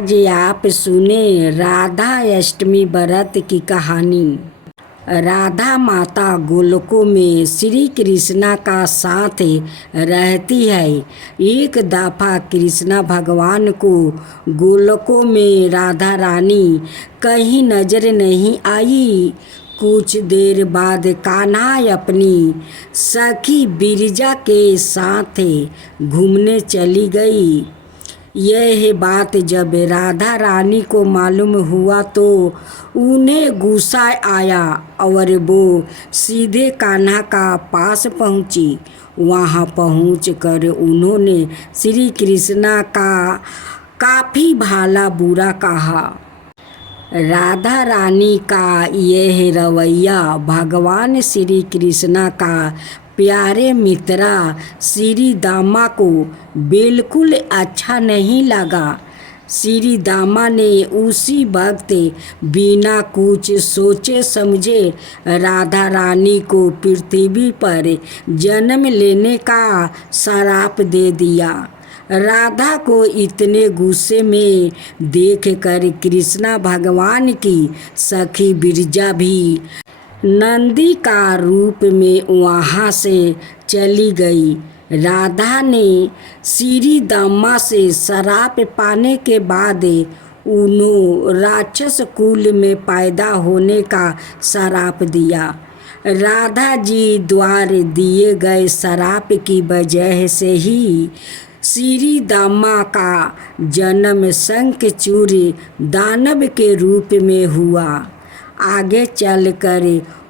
आज आप सुने राधा अष्टमी व्रत की कहानी। राधा माता गोलोकों में श्री कृष्णा का साथ रहती है। एक दफा कृष्णा भगवान को गोलोकों में राधा रानी कहीं नजर नहीं आई। कुछ देर बाद कान्हा अपनी सखी बिरजा के साथ घूमने चली गई। यह बात जब राधा रानी को मालूम हुआ तो उन्हें गुस्सा आया और वो सीधे कान्हा का पास पहुंची। वहां पहुंचकर उन्होंने श्री कृष्णा का काफ़ी भला बुरा कहा। राधा रानी का यह रवैया भगवान श्री कृष्णा का प्यारे मित्रा श्री दामा को बिल्कुल अच्छा नहीं लगा। श्री दामा ने उसी वक्त बिना कुछ सोचे समझे राधा रानी को पृथ्वी पर जन्म लेने का श्राप दे दिया। राधा को इतने गुस्से में देखकर कृष्णा भगवान की सखी बिरजा भी नंदी का रूप में वहाँ से चली गई। राधा ने श्री दामा से श्राप पाने के बाद उन्हों राक्षस कुल में पैदा होने का श्राप दिया। राधा जी द्वारा दिए गए श्राप की वजह से ही श्री दामा का जन्म शंखचूड़ दानव के रूप में हुआ। आगे चलकर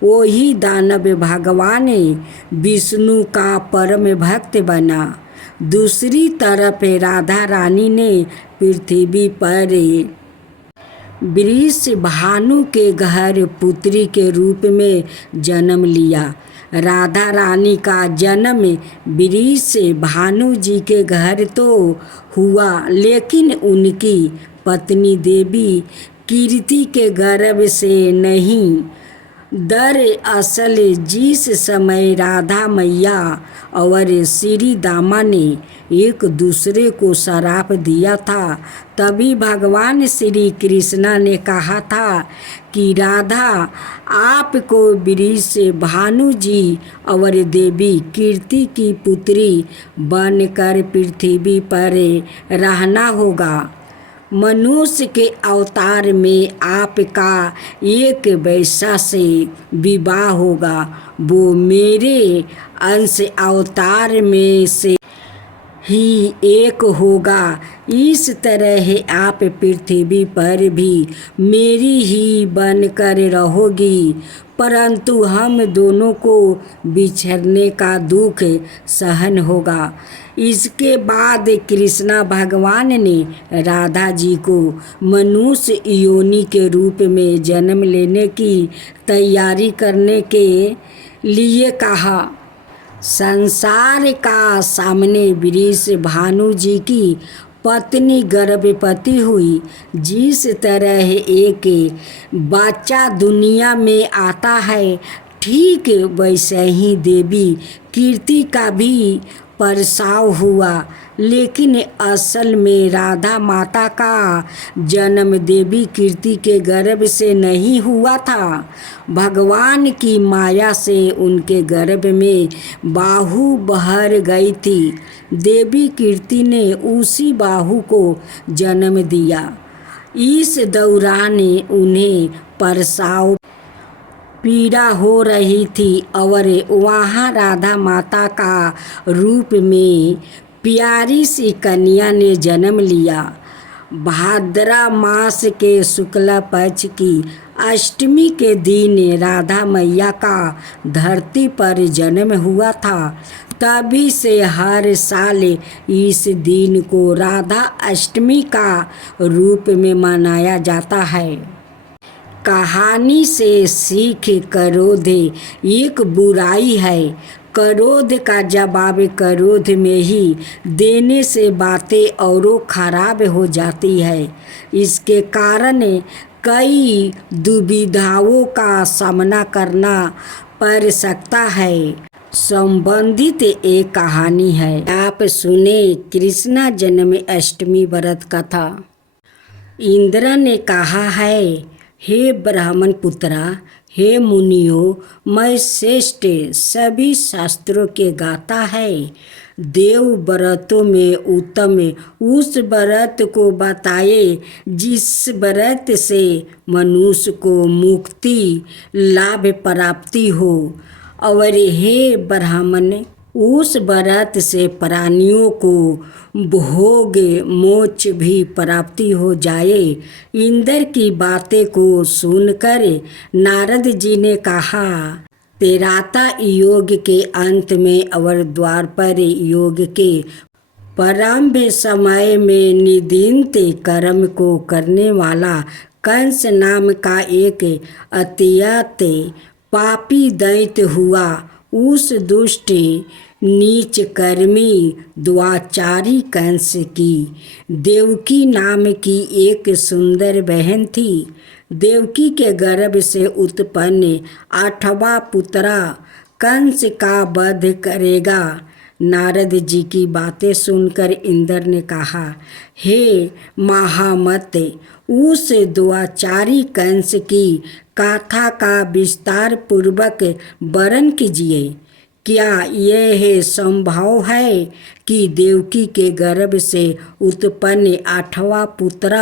वही दानव भगवान विष्णु का परम भक्त बना। दूसरी तरफ राधा रानी ने पृथ्वी पर वृष भानु के घर पुत्री के रूप में जन्म लिया। राधा रानी का जन्म वृष भानु जी के घर तो हुआ, लेकिन उनकी पत्नी देवी कीर्ति के गर्भ से नहीं। दरअसल जिस समय राधा मैया और श्री दामा ने एक दूसरे को श्राप दिया था, तभी भगवान श्री कृष्णा ने कहा था कि राधा आपको वृष भानु जी और देवी कीर्ति की पुत्री बनकर पृथ्वी पर रहना होगा। मनुष्य के अवतार में आपका एक वैश्या से विवाह होगा, वो मेरे अंश अवतार में से ही एक होगा। इस तरह आप पृथ्वी पर भी मेरी ही बनकर रहोगी, परंतु हम दोनों को बिछड़ने का दुख सहन होगा। इसके बाद कृष्णा भगवान ने राधा जी को मनुष्य योनि के रूप में जन्म लेने की तैयारी करने के लिए कहा। संसार का सामने वृष भानु जी की पत्नी गर्भवती हुई। जिस तरह एक बच्चा दुनिया में आता है, ठीक वैसे ही देवी कीर्ति का भी प्रसव हुआ। लेकिन असल में राधा माता का जन्म देवी कीर्ति के गर्भ से नहीं हुआ था। भगवान की माया से उनके गर्भ में बाहु बहर गई थी। देवी कीर्ति ने उसी बाहु को जन्म दिया। इस दौरान उन्हें प्रसव पीड़ा हो रही थी और वहाँ राधा माता का रूप में प्यारी सी कन्या ने जन्म लिया। भाद्रा मास के शुक्ल पक्ष की अष्टमी के दिन राधा मैया का धरती पर जन्म हुआ था। तभी से हर साल इस दिन को राधा अष्टमी का रूप में मनाया जाता है। कहानी से सीख क्रोध एक बुराई है। क्रोध का जवाब क्रोध में ही देने से बातें औरों खराब हो जाती है। इसके कारण कई दुविधाओं का सामना करना पड़ सकता है। संबंधित एक कहानी है, आप सुने कृष्णा जन्म अष्टमी व्रत कथा। इंद्र ने कहा है, हे ब्राह्मण पुत्रा, हे मुनियों, मैं श्रेष्ठ सभी शास्त्रों के गाता है। देव व्रतों में उत्तम उस व्रत को बताए जिस व्रत से मनुष्य को मुक्ति लाभ प्राप्ति हो। और हे ब्राह्मण, उस व्रत से प्राणियों को भोग मोक्ष भी प्राप्ति हो जाए। इंद्र की बातें को सुनकर नारद जी ने कहा, तेराता योग के अंत में और द्वार पर योग के प्रारंभ समय में निदिनत कर्म को करने वाला कंस नाम का एक अत्यंत पापी दैत्य हुआ। उस दुष्ट नीच कर्मी द्वाचारी कंस की देवकी नाम की एक सुंदर बहन थी। देवकी के गर्भ से उत्पन्न 8वां पुत्रा कंस का वध करेगा। नारद जी की बातें सुनकर इंद्र ने कहा, हे महामत, उस द्वाचारी कंस की गाथा का विस्तार पूर्वक वर्णन कीजिए। क्या यह संभव है कि देवकी के गर्भ से उत्पन्न 8वां पुत्र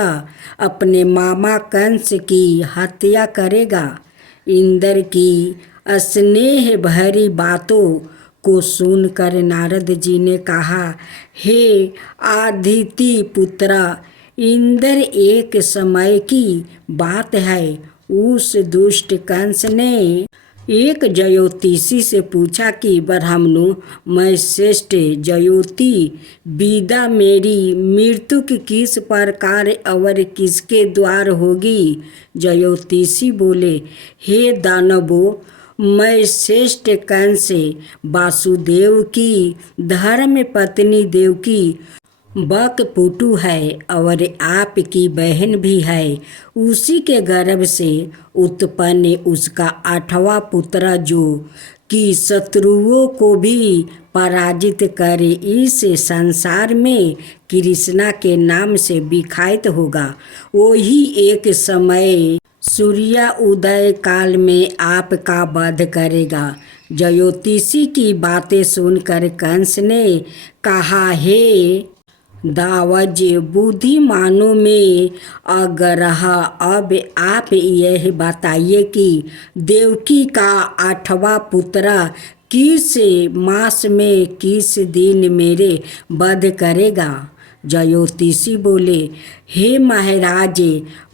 अपने मामा कंस की हत्या करेगा? इंद्र की स्नेह भरी बातों को सुनकर नारद जी ने कहा, हे आदिति पुत्र, इंद्र, एक समय की बात है, उस दुष्ट कंस ने एक ज्योतिषी से पूछा कि ब्राह्मणों, मैं श्रेष्ठ ज्योति विदा मेरी मृत्यु की किस प्रकार और किसके द्वार होगी? ज्योतिषी बोले, हे दानवों, मैं श्रेष्ठ कंस वासुदेव की धर्म पत्नी देवकी बकपुटु है और आपकी बहन भी है। उसी के गर्भ से उत्पन्न उसका 8वां पुत्र जो कि शत्रुओं को भी पराजित करे इस संसार में कृष्णा के नाम से विख्यात होगा। वही एक समय सूर्य उदय काल में आपका वध करेगा। ज्योतिषी की बातें सुनकर कंस ने कहा, हे दावज बुद्धिमानों में अग्रह, अब आप यह बताइए कि देवकी का 8वां पुत्र किस मास में किस दिन मेरे वध करेगा? ज्योतिषी बोले, हे महाराज,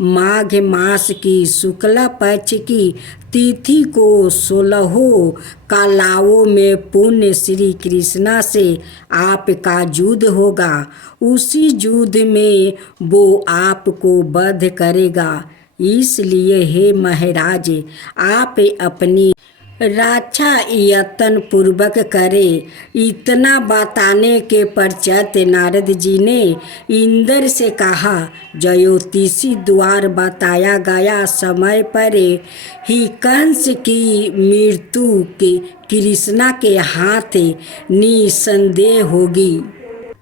माघ मास की शुक्ला पक्ष की तिथि को 16 कालाओं में पुण्य श्री कृष्णा से आपका युद्ध होगा। उसी युद्ध में वो आपको वध करेगा। इसलिए हे महाराज, आप अपनी रक्षा यत्न पूर्वक करे। इतना बताने के पश्चात नारद जी ने इंद्र से कहा, ज्योतिषी द्वारा बताया गया समय पर ही कंस की मृत्यु के कृष्णा के हाथ निसंदेह होगी।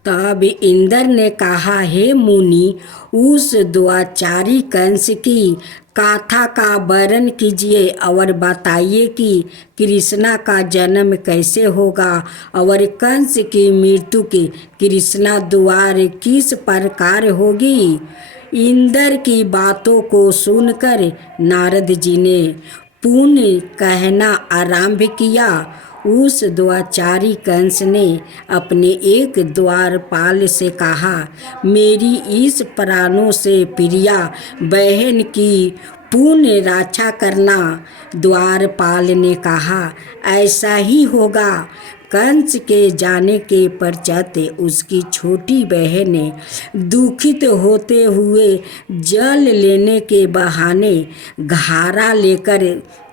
तब इंद्र ने कहा, हे मुनि, उस द्वाचारी कंस की गाथा का वर्णन कीजिए और बताइए कि कृष्णा का जन्म कैसे होगा और कंस की मृत्यु के कृष्णा द्वार किस प्रकार होगी। इंद्र की बातों को सुनकर नारद जी ने पुनः कहना आरंभ किया। उस द्वाचारी कंस ने अपने एक द्वारपाल से कहा, मेरी इस प्राणों से प्रिया बहन की पुण्य रक्षा करना। द्वारपाल ने कहा, ऐसा ही होगा। कंस के जाने के पश्चात उसकी छोटी बहन दुखित होते हुए जल लेने के बहाने घारा लेकर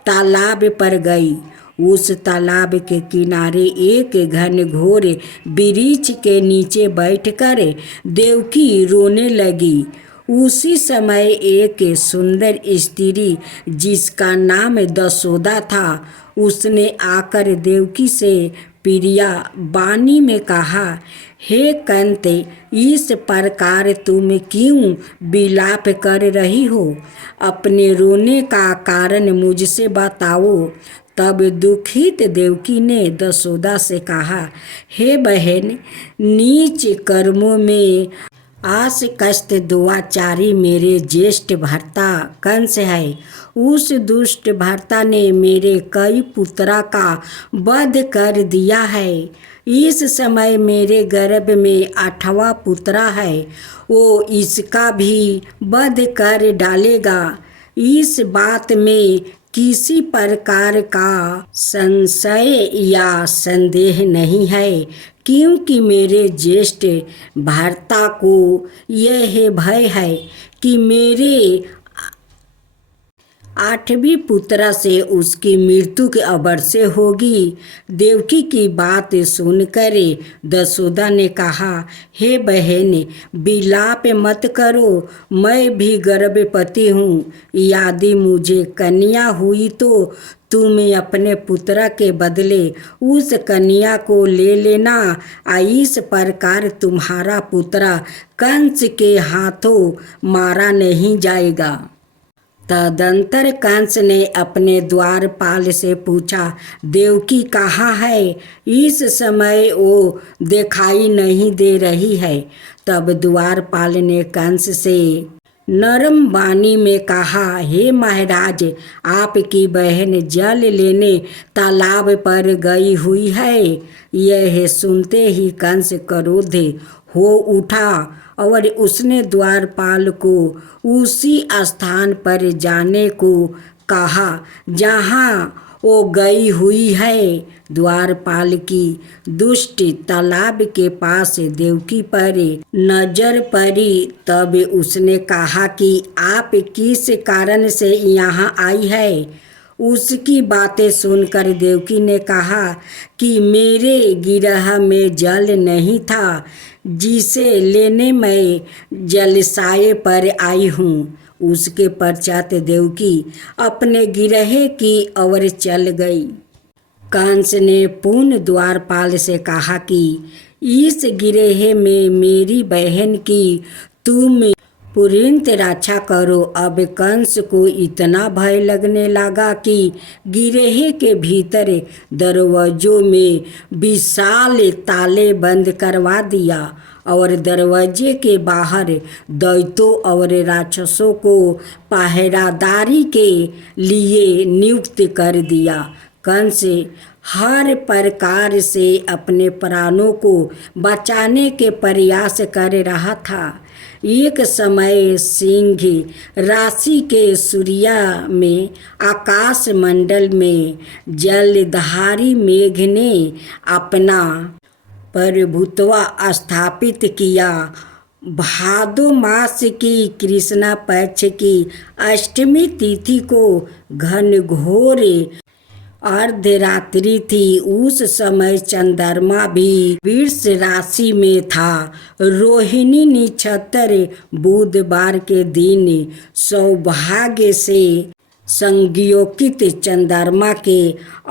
तालाब पर गई। उस तालाब के किनारे एक घनघोर वृक्ष के नीचे बैठकर देवकी रोने लगी। उसी समय एक सुंदर स्त्री जिसका नाम दशोदा था, उसने आकर देवकी से प्रिया वाणी में कहा, हे कंत, इस प्रकार तुम क्यों विलाप कर रही हो? अपने रोने का कारण मुझसे बताओ। तब दुखित देवकी ने यशोदा से कहा, हे बहन, नीच कर्मों में आस कष्ट दुआचारी मेरे ज्येष्ठ भर्ता कंस है। उस दुष्ट भर्ता ने मेरे कई पुत्रा का वध कर दिया है। इस समय मेरे गर्भ में 8वां पुत्रा है, वो इसका भी वध कर डालेगा। इस बात में किसी प्रकार का संशय या संदेह नहीं है, क्योंकि मेरे ज्येष्ठ भर्ता को यह भय है कि मेरे 8वीं पुत्र से उसकी मृत्यु के अवश्य होगी। देवकी की बात सुनकर यशोदा ने कहा, हे बहन, विलाप मत करो, मैं भी गर्भवती हूँ। यदि मुझे कन्या हुई तो तुम अपने पुत्र के बदले उस कन्या को ले लेना। इस प्रकार तुम्हारा पुत्र कंस के हाथों मारा नहीं जाएगा। तदंतर कंस ने अपने द्वारपाल से पूछा, देवकी कहाँ है? इस समय वो दिखाई नहीं दे रही है। तब द्वारपाल ने कंस से नरम वाणी में कहा, हे महाराज, आपकी बहन जल लेने तालाब पर गई हुई है। यह सुनते ही कंस क्रोध हो उठा और उसने द्वारपाल को उसी स्थान पर जाने को कहा जहाँ वो गई हुई है। द्वारपाल की दुष्ट तालाब के पास देवकी पर नजर पड़ी। तब उसने कहा कि आप किस कारण से यहाँ आई है? उसकी बातें सुनकर देवकी ने कहा कि मेरे गिरह में जल नहीं था, जिसे लेने मैं जलाशय पर आई हूँ। उसके पश्चात देवकी अपने गिरह की ओर चल गई। कंस ने पुनः द्वारपाल से कहा कि इस गिरह में मेरी बहन की तुम तुरंत रक्षा करो। अब कंस को इतना भय लगने लगा कि गिरह के भीतर दरवाजों में विशाल ताले बंद करवा दिया और दरवाजे के बाहर दैत्यों और राक्षसों को पहरादारी के लिए नियुक्त कर दिया। कंस हर प्रकार से अपने प्राणों को बचाने के प्रयास कर रहा था। एक समय सिंह राशि के सूर्या में आकाश मंडल में जलधारी मेघ ने अपना प्रभुत्व स्थापित किया। भादो मास की कृष्णा पक्ष की अष्टमी तिथि को घनघोर अर्धरात्रि थी। उस समय चंद्रमा भी वृष राशि में था। रोहिणी नक्षत्र बुधवार के दिन सौभाग्य से संज्ञोकित चंद्रमा के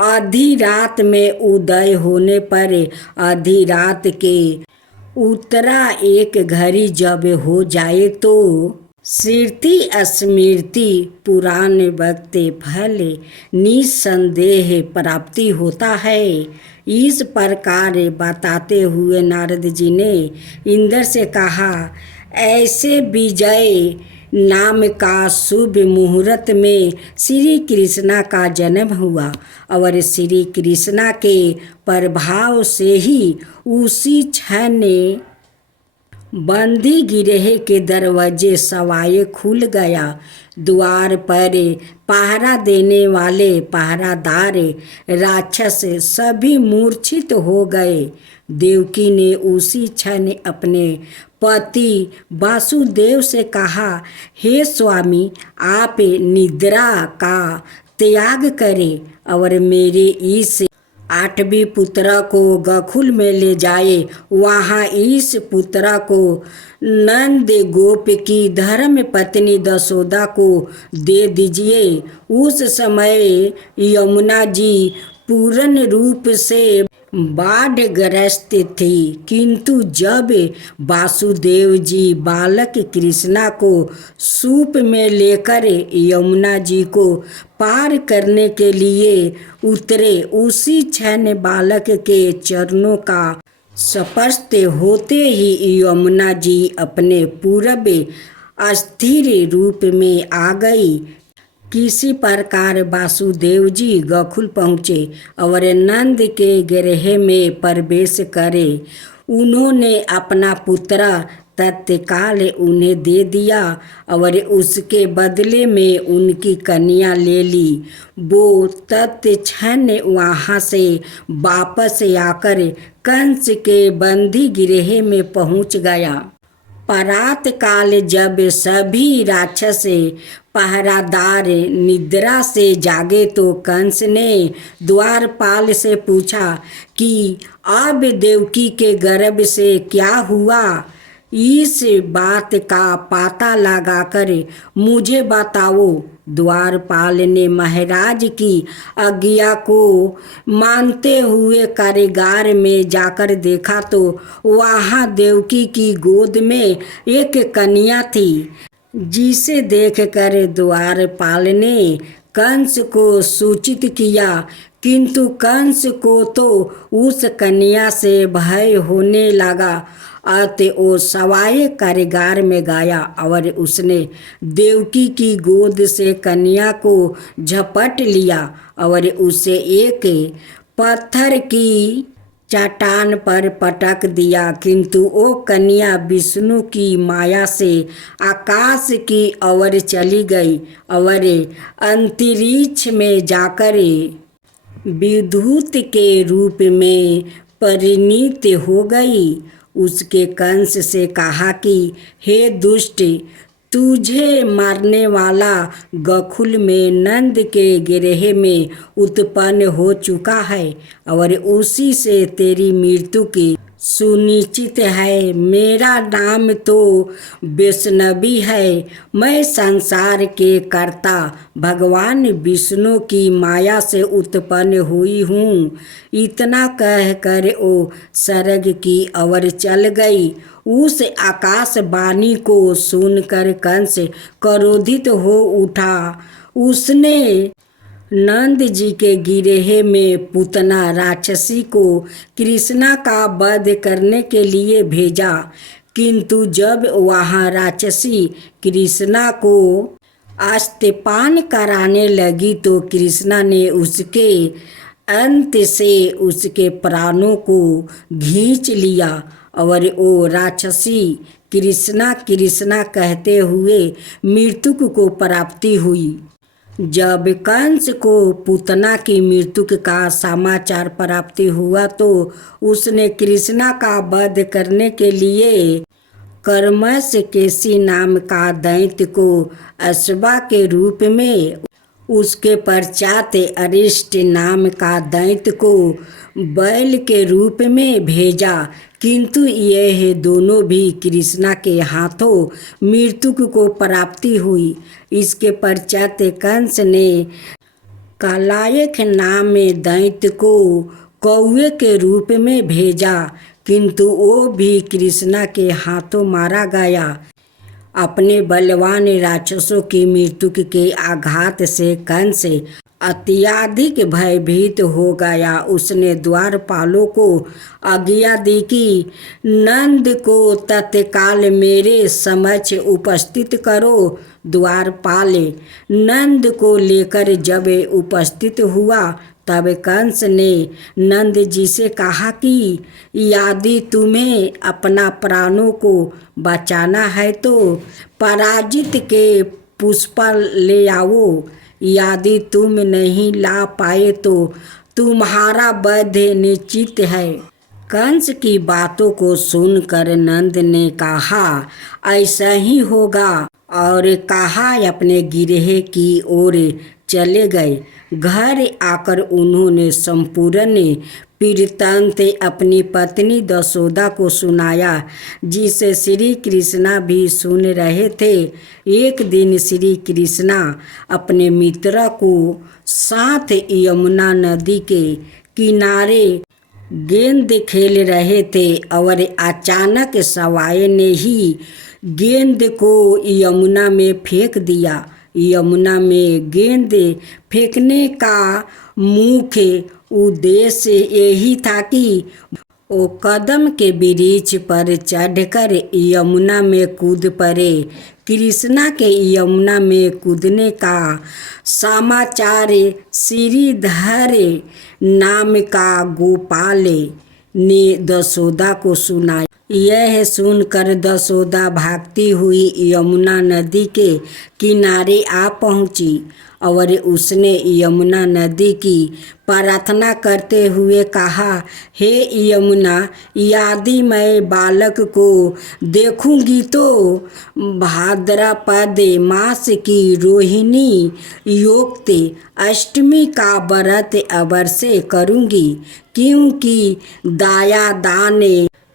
आधी रात में उदय होने पर आधी रात के उत्तरा एक घड़ी जब हो जाए तो स्मृति स्मृति पुराण वक्त फल निसंदेह प्राप्ति होता है। इस प्रकार बताते हुए नारद जी ने इंद्र से कहा, ऐसे विजय नाम का शुभ मुहूर्त में श्री कृष्णा का जन्म हुआ और श्री कृष्णा के प्रभाव से ही उसी क्षण बंदी गिरह के दरवाजे सवाए खुल गया। द्वार पर पहरा देने वाले पहरादार राक्षस सभी मूर्छित हो गए। देवकी ने उसी क्षण अपने पति वासुदेव से कहा, हे स्वामी, आप निद्रा का त्याग करें और मेरे इस 8वीं पुत्र को गोकुल में ले जाए। वहाँ इस पुत्र को नंद गोप की धर्म पत्नी यशोदा को दे दीजिए। उस समय यमुना जी पूर्ण रूप से बाढ़ग्रस्त थी, किंतु जब वासुदेव जी बालक कृष्णा को सूप में लेकर यमुना जी को पार करने के लिए उतरे, उसी क्षण बालक के चरणों का स्पर्श होते ही यमुना जी अपने पूर्व अस्थिर रूप में आ गई। किसी प्रकार वासुदेव जी गोकुल पहुँचे और नंद के गृह में प्रवेश करे। उन्होंने अपना पुत्र तत्काल उन्हें दे दिया और उसके बदले में उनकी कन्या ले ली। वो तत्क्षण वहाँ से वापस आकर कंस के बंदी गृह में पहुँच गया। प्रात काल जब सभी राक्षस पहरादार निद्रा से जागे तो कंस ने द्वारपाल से पूछा कि अब देवकी के गर्भ से क्या हुआ। इस बात का पता लगाकर मुझे बताओ। द्वारपाल ने महाराज की आज्ञा को मानते हुए कारागार में जाकर देखा तो वहाँ देवकी की गोद में एक कन्या थी, जिसे देखकर द्वारपाल ने कंस को सूचित किया, किंतु कंस को तो उस कन्या से भय होने लगा। अतः वो सवाए कारागार में गया और उसने देवकी की गोद से कन्या को झपट लिया और उसे एक पत्थर की चट्टान पर पटक दिया। किंतु वो कन्या विष्णु की माया से आकाश की ओर चली गई और अंतरिक्ष में जाकर विद्युत के रूप में परिणित हो गई। उसके कंस से कहा कि हे दुष्ट, तुझे मारने वाला गोकुल में नंद के गृह में उत्पन्न हो चुका है और उसी से तेरी मृत्यु की सुनिश्चित है। मेरा नाम तो वैष्णवी है। मैं संसार के कर्ता भगवान विष्णु की माया से उत्पन्न हुई हूँ। इतना कहकर वो स्वर्ग की ओर चल गई। उस आकाशवाणी को सुनकर कंस क्रोधित हो उठा। उसने नंद जी के गृह में पूतना राक्षसी को कृष्णा का वध करने के लिए भेजा, किंतु जब वहाँ राक्षसी कृष्णा को स्तनपान कराने लगी तो कृष्णा ने उसके अंत से उसके प्राणों को खींच लिया और वो राक्षसी कृष्णा कृष्णा कहते हुए मृत्यु को प्राप्ति हुई। जब कंस को पूतना की मृत्यु का समाचार प्राप्ति हुआ तो उसने कृष्णा का वध करने के लिए कर्मश केसी नाम का दैत्य को अश्वा के रूप में, उसके पश्चात अरिष्ट नाम का दैत्य को बैल के रूप में भेजा, किंतु यह दोनों भी कृष्णा के हाथों मृत्यु को प्राप्ति हुई। इसके पश्चात कंस ने कालायक नाम दैत्य को कौवे के रूप में भेजा, किंतु वो भी कृष्णा के हाथों मारा गया। अपने बलवान राक्षसों की मृत्यु के आघात से कंस अत्यधिक भयभीत हो गया। उसने द्वारपालों को आज्ञा दी कि नंद को तत्काल मेरे समक्ष उपस्थित करो। द्वारपाल नंद को लेकर जब उपस्थित हुआ तब कंस ने नंद जी से कहा कि यदि तुम्हें अपना प्राणों को बचाना है तो पराजित के पुष्प ले आओ। यदि तुम नहीं ला पाए तो तुम्हारा वध निश्चित है। कंस की बातों को सुनकर नंद ने कहा ऐसा ही होगा और कहा अपने गृह की ओर चले गए। घर आकर उन्होंने संपूर्ण वृत्तांत अपनी पत्नी दशोदा को सुनाया, जिसे श्री कृष्णा भी सुन रहे थे। एक दिन श्री कृष्णा अपने मित्र को साथ यमुना नदी के किनारे गेंद खेल रहे थे और अचानक सवाए ने ही गेंद को यमुना में फेंक दिया। यमुना में गेंद फेंकने का मुख्य उद्देश्य यही था कि वो कदम के वृक्ष पर चढ़कर यमुना में कूद पड़े। कृष्णा के यमुना में कूदने का समाचार श्रीधर नाम का गोपाल ने दशोदा को सुनाया। यह सुनकर दशोदा भागती हुई यमुना नदी के किनारे आ पहुंची और उसने यमुना नदी की प्रार्थना करते हुए कहा, हे यमुना, यदि मैं बालक को देखूंगी तो भाद्रपद मास की रोहिणी युक्त अष्टमी का व्रत अवश्य करूंगी, क्योंकि दया दान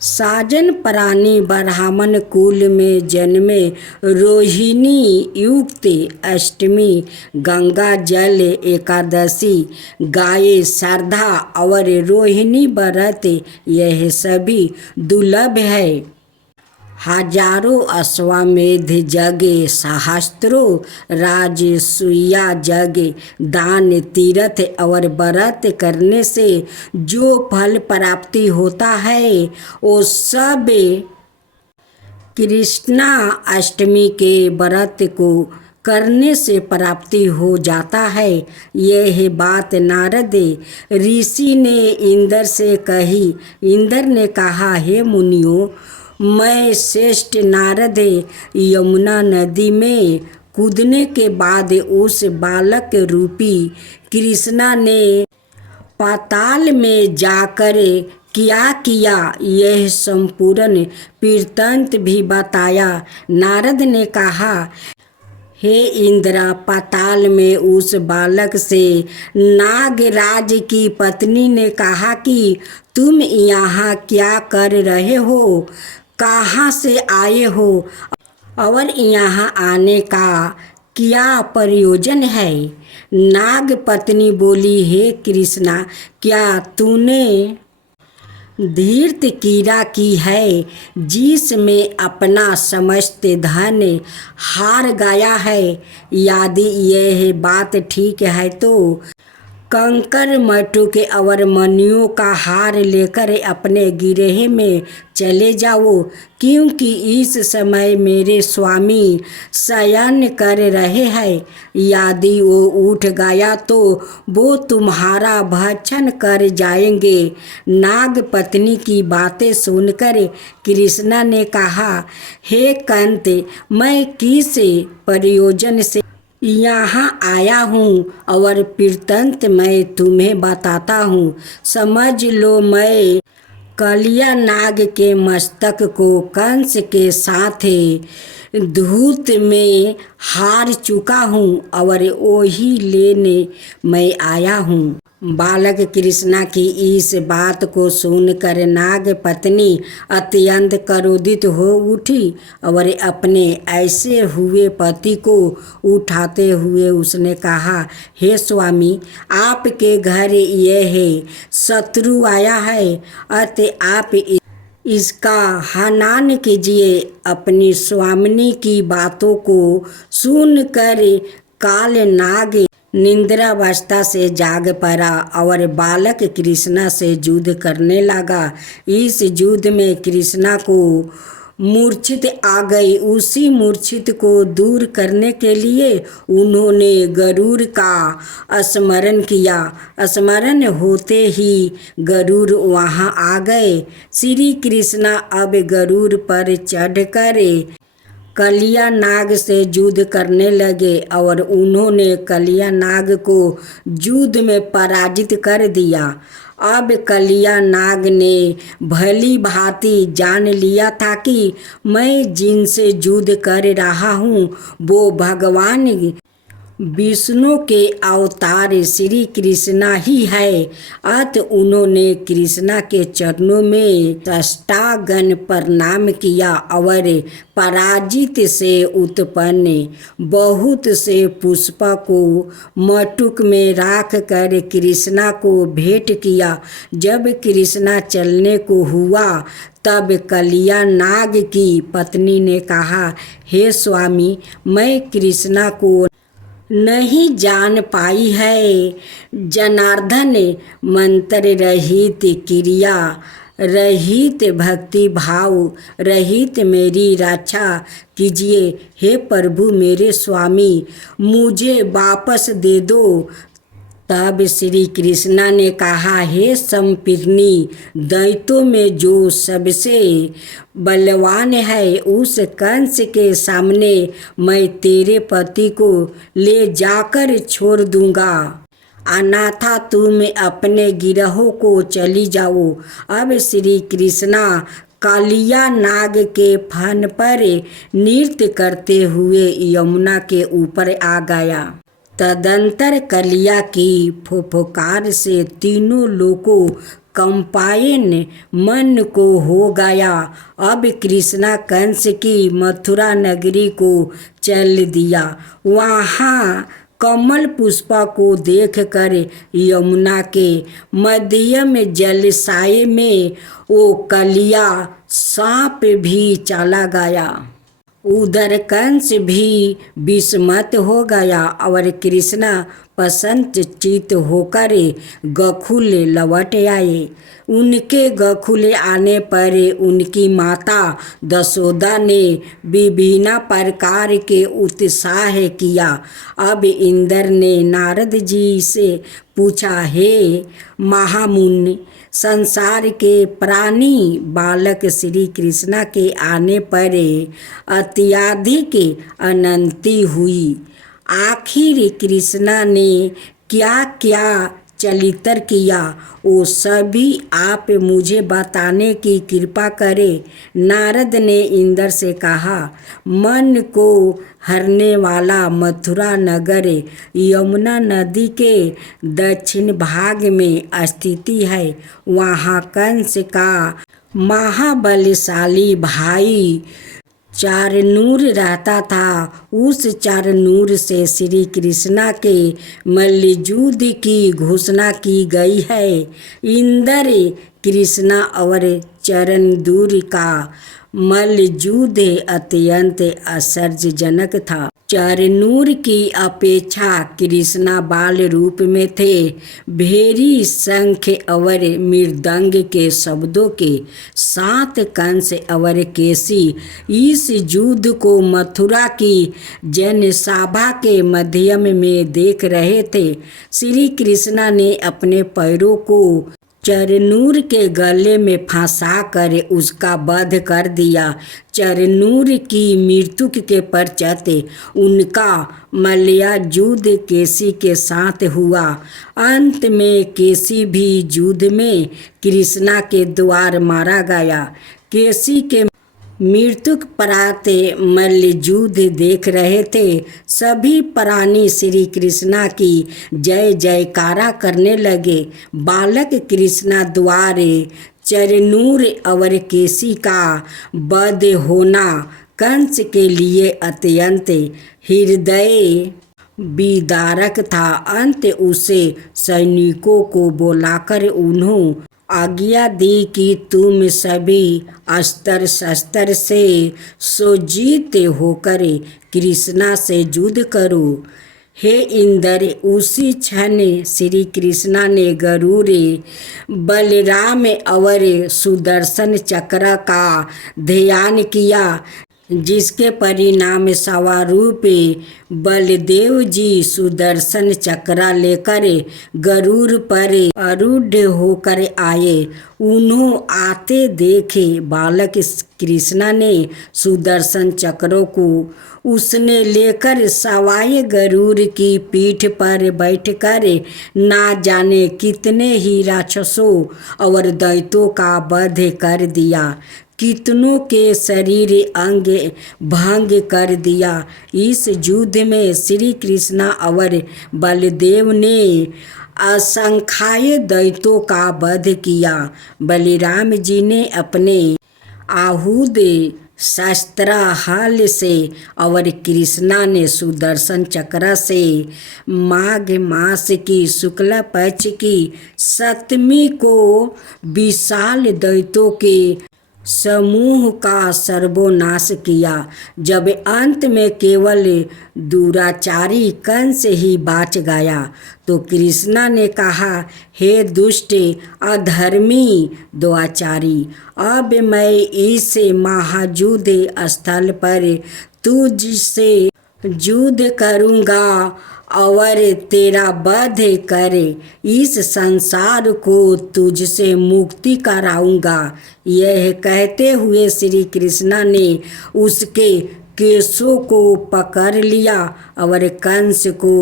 साजन प्राणी ब्राह्मण कुल में जन्मे रोहिणी युक्त अष्टमी, गंगा जल एकादशी, गाय श्रद्धा और रोहिणी व्रत यह सभी दुर्लभ है। हजारों अश्वमेध यज्ञ, सहस्त्रों राजसूया यज्ञ, दान तीर्थ और व्रत करने से जो फल प्राप्ति होता है वो सब कृष्णा अष्टमी के व्रत को करने से प्राप्ति हो जाता है। यह बात नारद ऋषि ने इंद्र से कही। इंद्र ने कहा, हे मुनियों, मैं श्रेष्ठ नारद यमुना नदी में कूदने के बाद उस बालक रूपी कृष्णा ने पाताल में जाकर क्या किया यह संपूर्ण वृत्तांत भी बताया। नारद ने कहा, हे इंद्र, पाताल में उस बालक से नागराज की पत्नी ने कहा कि तुम यहाँ क्या कर रहे हो, कहाँ से आए हो और यहाँ आने का क्या प्रयोजन है। नाग पत्नी बोली, हे कृष्णा, क्या तूने धीर्त कीड़ा की है जिसमें अपना समस्त धन हार गया है। यदि यह बात ठीक है तो कंकर मटुक और मणियों का हार लेकर अपने गिरह में चले जाओ, क्योंकि इस समय मेरे स्वामी शयन कर रहे हैं। यदि वो उठ गया तो वो तुम्हारा भक्षण कर जाएंगे। नाग पत्नी की बातें सुनकर कृष्णा ने कहा, हे कंत, मैं किस प्रयोजन से यहाँ आया हूँ और वृत्तांत मैं तुम्हें बताता हूँ। समझ लो, मैं कलिया नाग के मस्तक को कंस के साथ धूत में हार चुका हूँ और वही लेने मैं आया हूँ। बालक कृष्णा की इस बात को सुनकर नाग पत्नी अत्यंत क्रोधित हो उठी और अपने ऐसे हुए पति को उठाते हुए उसने कहा, हे स्वामी, आपके घर यह शत्रु आया है, अतः आप इसका हनन कीजिए। अपनी स्वामिनी की बातों को सुनकर काल नाग निद्रावस्था से जाग पड़ा और बालक कृष्णा से युद्ध करने लगा। इस युद्ध में कृष्णा को मूर्छित आ गई। उसी मूर्छित को दूर करने के लिए उन्होंने गरुड़ का स्मरण किया। स्मरण होते ही गरुड़ वहाँ आ गए। श्री कृष्णा अब गरुड़ पर चढ़कर कलिया नाग से युद्ध करने लगे और उन्होंने कलिया नाग को युद्ध में पराजित कर दिया। अब कलिया नाग ने भली भांति जान लिया था कि मैं जिनसे युद्ध कर रहा हूँ वो भगवान विष्णु के अवतार श्री कृष्णा ही है। अत उन्होंने कृष्णा के चरणों में साष्टांग प्रणाम किया और पराजित से उत्पन्न बहुत से पुष्प को मटुक में राख कर कृष्णा को भेंट किया। जब कृष्णा चलने को हुआ तब कलिया नाग की पत्नी ने कहा, हे स्वामी, मैं कृष्णा को नहीं जान पाई है। जनार्दन मंत्र रहित, क्रिया रहित, भक्ति भाव रहित मेरी रक्षा कीजिए। हे प्रभु मेरे स्वामी, मुझे वापस दे दो। तब श्री कृष्णा ने कहा, हे संपन्नी, दैत्यों में जो सबसे बलवान है, उस कंस के सामने मैं तेरे पति को ले जाकर छोड़ दूंगा। अनाथा तुम अपने गिरोह को चली जाओ। अब श्री कृष्णा कालिया नाग के फन पर नृत्य करते हुए यमुना के ऊपर आ गया। तदंतर कलिया की फुफकार से तीनों लोगों कंपायन मन को हो गया। अब कृष्णा कंस की मथुरा नगरी को चल दिया। वहाँ कमल पुष्पा को देखकर यमुना के मध्यम जलसाय में वो कलिया सांप भी चला गया। उधर कंस भी विस्मत हो गया और कृष्णा प्रसन्न चित्त होकर गोकुल लौट आए। उनके गोकुल आने पर उनकी माता यशोदा ने विभिन्न प्रकार के उत्साह किया। अब इंद्र ने नारद जी से पूछा, हे महामुनि, संसार के प्राणी बालक श्री कृष्णा के आने पर अत्यधिक अनंती हुई। आखिर कृष्णा ने क्या क्या चरित्र किया, वो सभी आप मुझे बताने की कृपा करें। नारद ने इंद्र से कहा, मन को हरने वाला मथुरा नगर यमुना नदी के दक्षिण भाग में स्थित है। वहाँ कंस का महाबलशाली भाई चारनूर रहता था। उस चारनूर से श्री कृष्णा के मल्लयुद्ध की घोषणा की गई है। इंद्र कृष्णा और चारनूर का मल्लयुद्ध अत्यंत आश्चर्यजनक था। चारनूर की अपेक्षा कृष्णा बाल रूप में थे। भेरी शंख और मृदंग के शब्दों के साथ कंस और केसी इस युद्ध को मथुरा की जनसभा के माध्यम में देख रहे थे। श्री कृष्णा ने अपने पैरों को चारनूर के गले में फंसाकर उसका वध कर दिया। चारनूर की मृत्यु के पश्चात उनका मल्लयुद्ध केसी के साथ हुआ। अंत में केसी भी युद्ध में कृष्णा के द्वारा मारा गया। केसी के मृत्यु परात मल्लयुद्ध देख रहे थे। सभी प्राणी श्री कृष्णा की जय जयकारा करने लगे। बालक कृष्णा द्वारा चारनूर और केसी का वध होना कंस के लिए अत्यंत हृदय विदारक था। अंत उसे सैनिकों को बुलाकर उन्हें आज्ञा दी कि तुम सभी अस्त्र शस्त्र से सुसज्जित होकर कृष्णा से युद्ध करो। हे इंद्र, उसी क्षण श्री कृष्णा ने गरुड़, बलराम और सुदर्शन चक्र का ध्यान किया, जिसके परिणाम स्वरूप बलदेव जी सुदर्शन चक्र लेकर गरुड़ पर आरूढ़ होकर आए। उन्हों आते देखे बालक कृष्णा ने सुदर्शन चक्रों को उसने लेकर सवाए गरुड़ की पीठ पर बैठकर ना जाने कितने ही राक्षसों और दैत्यों का वध कर दिया। कितनों के शरीर अंग भंग कर दिया। इस युद्ध में श्री कृष्ण और बलदेव ने असंख्य दैत्यों का वध किया। बलिराम जी ने अपने आयुध शस्त्र हल से और कृष्णा ने सुदर्शन चक्र से माघ मास की शुक्ल पक्ष की सप्तमी को विशाल दैत्यों के समूह का सर्वनाश किया। जब अंत में केवल दुराचारी कंस ही बच गया तो कृष्णा ने कहा, हे दुष्ट अधर्मी दुराचारी, अब मैं इस महायुद्ध स्थल पर तुझसे युद्ध करूँगा और तेरा वध कर इस संसार को तुझसे मुक्ति कराऊंगा। यह कहते हुए श्री कृष्ण ने उसके केशों को पकड़ लिया और कंस को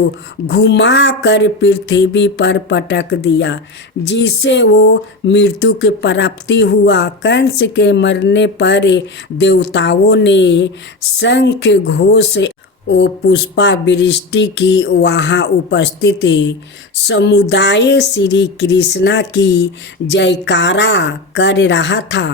घुमाकर पृथ्वी पर पटक दिया, जिससे वो मृत्यु की प्राप्ति हुआ। कंस के मरने पर देवताओं ने शंख घोष ओ पुष्पावृष्टि की। वहाँ उपस्थित समुदाय श्री कृष्णा की जयकारा कर रहा था।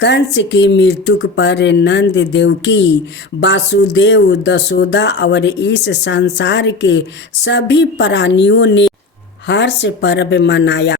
कंस की मृत्यु पर नंद देवकी, वासुदेव, दशोदा और इस संसार के सभी प्राणियों ने हर्ष पर्व मनाया।